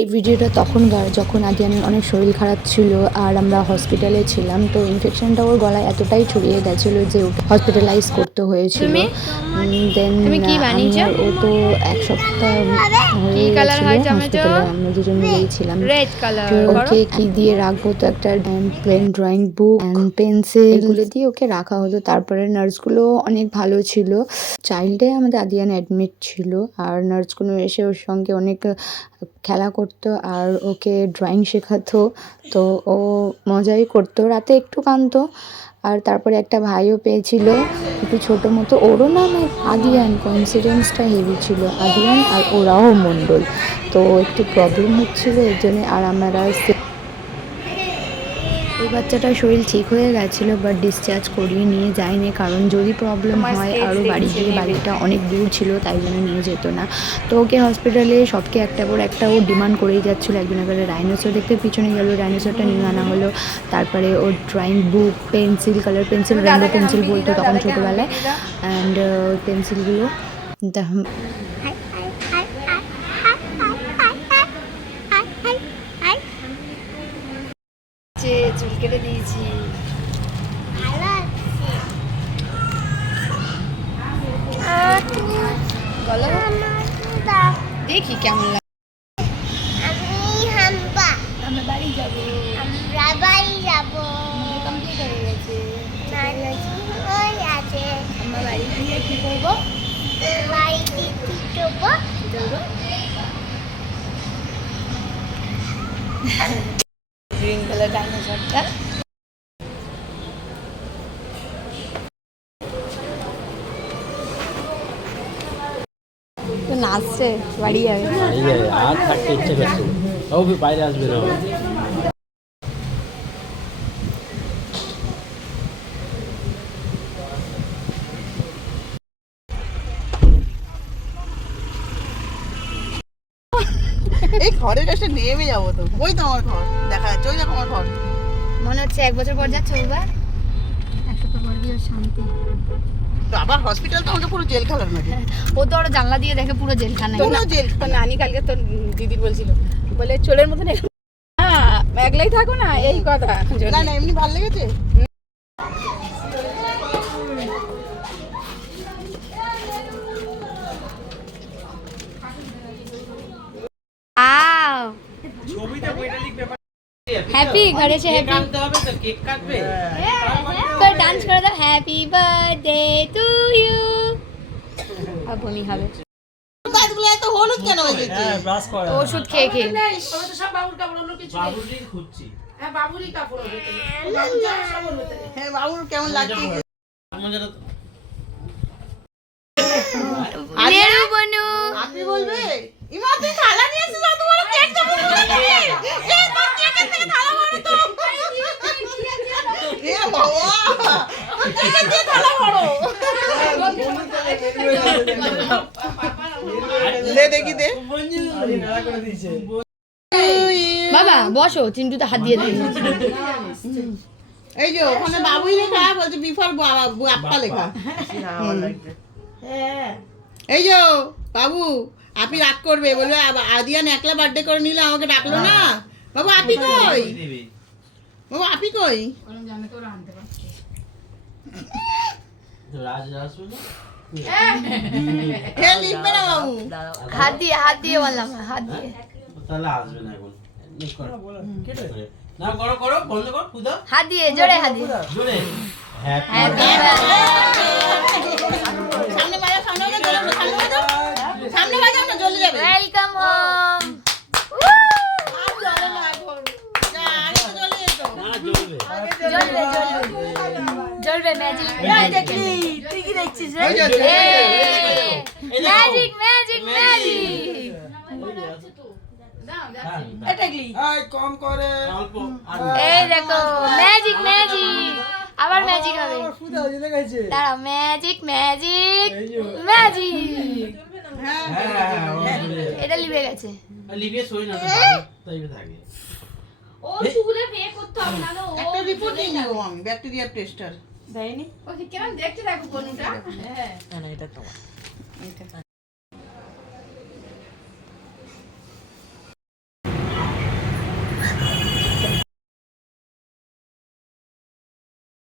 এই ভিডিওটা তখনকার যখন আদিয়ানের অনেক শরীর খারাপ ছিল আর আমরা হসপিটালে ছিলাম। তো ইনফেকশনটা ওর গলায় এতটাই ছড়িয়ে গেছিলো যে ওকে হসপিটালাইজ করতে হয়েছিল। দেন আমি আর ও তো এক সপ্তাহ হয়ে গেছিলো হসপিটালে, আমরা দুজন মিলেই ছিলাম। ওকে কি দিয়ে রাখবো, তো একটা plain drawing book and pencil এগুলো দিয়ে ওকে রাখা হতো। তারপরে নার্সগুলো অনেক ভালো ছিল। চাইল্ডে আমাদের আদিয়ান অ্যাডমিট ছিল আর নার্সগুলো এসে ওর সঙ্গে অনেক খেলা করতো আর ওকে ড্রয়িং শেখাতো। তো ও মজাই করতো, রাতে একটু কাঁদতো। আর তারপরে একটা ভাইও পেয়েছিল একটু ছোটো মতো, ওরও নাম আদিয়ান। কোইন্সিডেন্সটা হেভি ছিল, আদিয়ান আর ওরাও মণ্ডল। তো একটু প্রবলেম হচ্ছিলো এর জন্যে আর আমরা ওই বাচ্চাটার শরীর ঠিক হয়ে গেছিলো, বাট ডিসচার্জ করিয়ে নিয়ে যায়নি, কারণ যদি প্রবলেম হয় আরও বাড়ি গিয়ে, বাড়িটা অনেক দূর ছিল তাই জন্য নিয়ে যেত না। তো ওকে হসপিটালে সবকে একটা পর একটা ও ডিমান্ড করেই যাচ্ছিলো। একজন এবারে ডাইনোসর দেখতে পিছনে গেলো, ডাইনোসরটা নিয়ে আনা হলো। তারপরে ওর drawing book, pencil, colour pencil, rainbow pencil বলতো তখন ছোটোবেলায়, অ্যান্ড ওই পেন্সিলগুলো চুল কেটে দিয়েছি। বলো দেখি কেমন লাগে। আমরা বাড়ি যাবো, কমপ্লিট হয়ে গেছে। আমরা বাড়ি গিয়ে কি করবো, গ্রিন কালার ডাইনোসরটা। নাচছে, বাড়ি যাবে আর থাকতে ইচ্ছে করছে, ও বাইরে আসবে না। এই ঘরের কাছে নেমে যাবো তো, ওই তো আমার ঘর দেখা যাচ্ছে, ওই দেখো আমার ঘর। মনে হচ্ছে 1 বছর পর যাচ্ছে এবার, 1 সপ্তাহ পর গিয়ে শান্তি। তো আবার হসপিটাল তো আমাকে পুরো জেলখানার মধ্যে। ও তো ওরা জানলা দিয়ে দেখে পুরো জেলখানায়। পুরো জেল। নানি কালকে তোর দিদি বলছিল, বলে চোরের মতন হ্যাঁ একলাই থাকো না, এই কথা। না না এমনি ভালো লেগেছে। হ্যাপি ঘরে সে হ্যাপি কাটতে হবে তো, কেক কাটবে তো ডান্স করে দাও, হ্যাপি বার্থডে টু ইউ। আর বমি হবে, গাছগুলো এত হলুদ কেন হয়ে গেছে? ওষুধ খেয়ে খেয়ে। তো সব বাবুর কাপড়, অন্য কিছু নেই। বাবুর্চির খুঁজছি। হ্যাঁ বাবুরই কাপড় হবে। হ্যাঁ বাবুর কেমন লাগছে? আমার যেন মেরু বনু আপনি বলবে ইমা তুই থালা নিয়ে এসেছিস, অত বড় কেক তো বড় এই তোর কেকের থেকে থালা বড় তো। এ বাবা তোর কেকের থেকে থালা বড়। দে দেখি দে বাবা বসো, চিন্টুতে হাত দিয়ে দিই। এই যে ওখানে বাবুই লেখা বলছে বিফর আপকা লেখা। এই যে বাবু আপনি রাগ করবে, বলবে আদিয়ান একলা বার্থডে করে নিলে আমাকে ডাকলো না। বাবু আপনি কই, বাবু আপনি কই? হ্যাঁ লিখবে না বাবু, হাত দিয়ে বললাম, হাত দিয়ে। তাহলে আসবে না এখন। কেটে না করো করো, বন্ধ কর, খুদা হাত দিয়ে জোরে, হাত দিয়ে জোরে। হ্যাপি সামনে বাজাও, সামনে বাজাও, সামনে বাজাও না, জ্বলে যাবে। Welcome home. আর জ্বলে না এখন, যা আগে তো জ্বলে যেত। না জ্বলবে। জ্বলবে ম্যাজিক। তুই কি দেখছিস? ওই জ্বলছে। Magic magic magic. এটা কি? কম করে অল্প আর এই দেখো ম্যাজিক ম্যাজিক, আবার ম্যাজিক হবে। দাঁড়াও, ম্যাজিক ম্যাজিক ম্যাজিক। হ্যাঁ এটা লিভে গেছে। লিভে সই না তো, তাইবে থাকে। ও চুলে পে করতে হবে না, ও একটা রিপোর্ট নিয়ে নেবো আমি, ব্যাকটেরিয়া টেস্টার। দেয়নি। ও কেমন দেখতে দেখো কোনটা? হ্যাঁ না এটা তোমার।